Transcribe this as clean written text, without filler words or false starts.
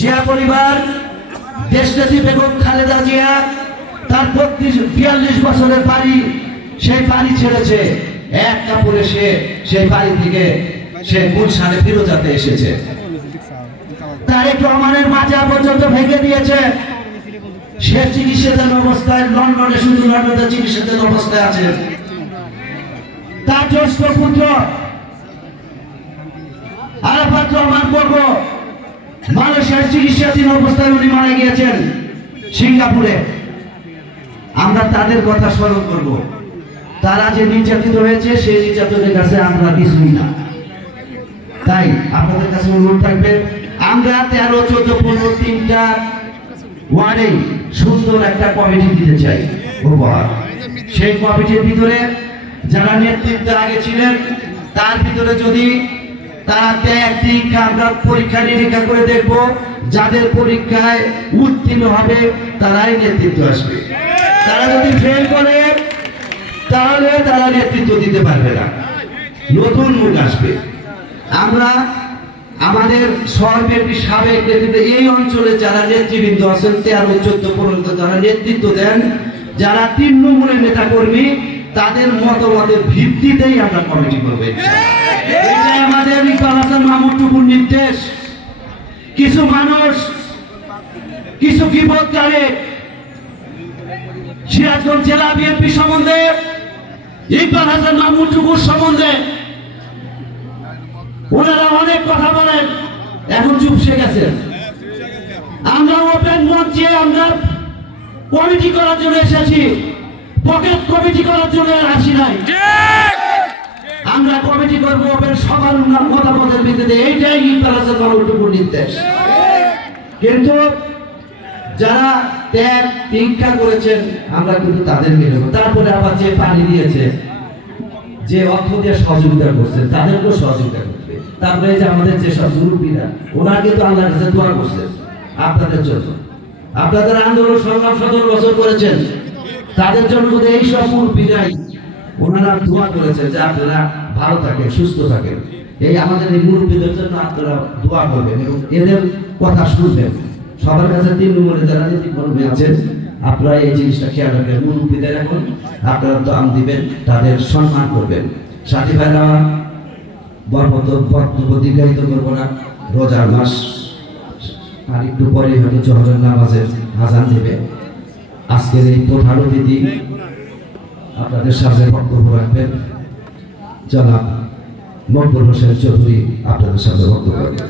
জিয়া পরিবার দেশনেত্রী বেগম খালেদা জিয়া তার 42 বছরের বাড়ি, সেই বাড়ি ছেড়েছে এক কাপড়ে সেই বাড়ি থেকে সে গুলশানে ফিরোজাতে এসেছে। তারেক রহমানের মাজা পর্যন্ত ভেঙে দিয়েছে। সে চিকিৎসাধীন অবস্থায় লন্ডনে, শুধু লন্ডনে চিকিৎসাধীন অবস্থায় আছে। তার জ্যেষ্ঠ পুত্র আরাফাত রহমান বর্গ মালয়েশিয়ার চিকিৎসাধীন অবস্থায় উনি মারা গিয়েছেন সিঙ্গাপুরে। আমরা তাদের কথা স্মরণ করব। তারা যে নির্যাতিত হয়েছে সেই নির্যাতনের কাছে আমরা কিছুই না। তাই আপনাদের কাছে অনুরোধ থাকবে, আমরা 13, 14, 15 তিনটা ওয়ার্ডে সুন্দর একটা কমিটি দিতে চাই। সেই কমিটির ভিতরে যারা নেতৃত্ব আগে ছিলেন তার ভিতরে যদি তারা আমরা পরীক্ষা নিরীক্ষা করে দেখব, যাদের পরীক্ষায় উত্তীর্ণ হবে তারাই নেতৃত্ব আসবে। তারা যদি ফেল করে তাহলে তারা নেতৃত্ব দিতে পারবে না, নতুন মুখ আসবে। আমরা আমাদের সরকারি সাবেক নেতৃত্ব এই অঞ্চলে যারা নেতৃবৃন্দ আছেন 13, 14, 15 যারা নেতৃত্ব দেন, যারা তৃণমূলের নেতা কর্মী, তাদের মতামতের ভিত্তিতেই আমরা কমিটি করবো। এটাই আমাদের ইকবাল হাসান মাহমুদ টুকুর নির্দেশ। কিছু মানুষ কিছু বিপদ করে সিরাজগঞ্জ জেলা বিএনপি সম্বন্ধে, ইকবাল হাসান মাহমুদ টুকুর সম্বন্ধে ওনারা অনেক কথা বলেন, এখন চুপসে গেছেন। আমরা ওপেন মঞ্চে আমরা কমিটি করার জন্য এসেছি, পকেট কমিটি করার জন্য আসি নাই। আমরা কমিটি করবো ওপেন সবার মতামতের ভিত্তিতে। এইটাই ইকবাল হাসান মাহমুদ টুকুর নির্দেশ। কিন্তু যারা ত্যাগ তিরস্কার করেছেন আমরা কিন্তু তাদের মেনে নেব। তারপরে আবার যে পানি দিয়েছে, যে অর্থ দিয়ে সহযোগিতা করছে তাদেরকেও সহযোগিতা করবে। তারপরে যে আমাদের যেসব মুরব্বীরা ওনারা কিন্তু আল্লাহর কাছে দোয়া করছেন আপনাদের জন্য। আপনাদের আন্দোলন সংগ্রাম 17 বছর করেছেন, তাদের জন্য যদি এইসব মুরব্বীরাই ওনারা দোয়া করেছেন যে আপনারা ভালো থাকেন, সুস্থ থাকেন। এই আমাদের এই মুরব্বীদের জন্য আপনারা দোয়া করবেন এবং এদের কথা শুনবেন। সবার কাছে তৃণমূলে যারা নীতিকর্মী আছেন আপনারা এই জিনিসটা খেয়াল রাখবেন। মুরব্বীদের এখন আপনারা দাম দিবেন, তাদের সম্মান করবেন। সাথী ভাইরা, বক্তব্য দীর্ঘায়িত করবো না, রোজার মাস আর একটু পরে হয়তো জোহরের নামাজের আযান দেবে। আজকের এই প্রধান অতিথি আপনাদের সামনে বক্তব্য রাখবেন জনাব মকবুল হোসেন চৌধুরী, আপনাদের সামনে বক্তব্য রাখবেন।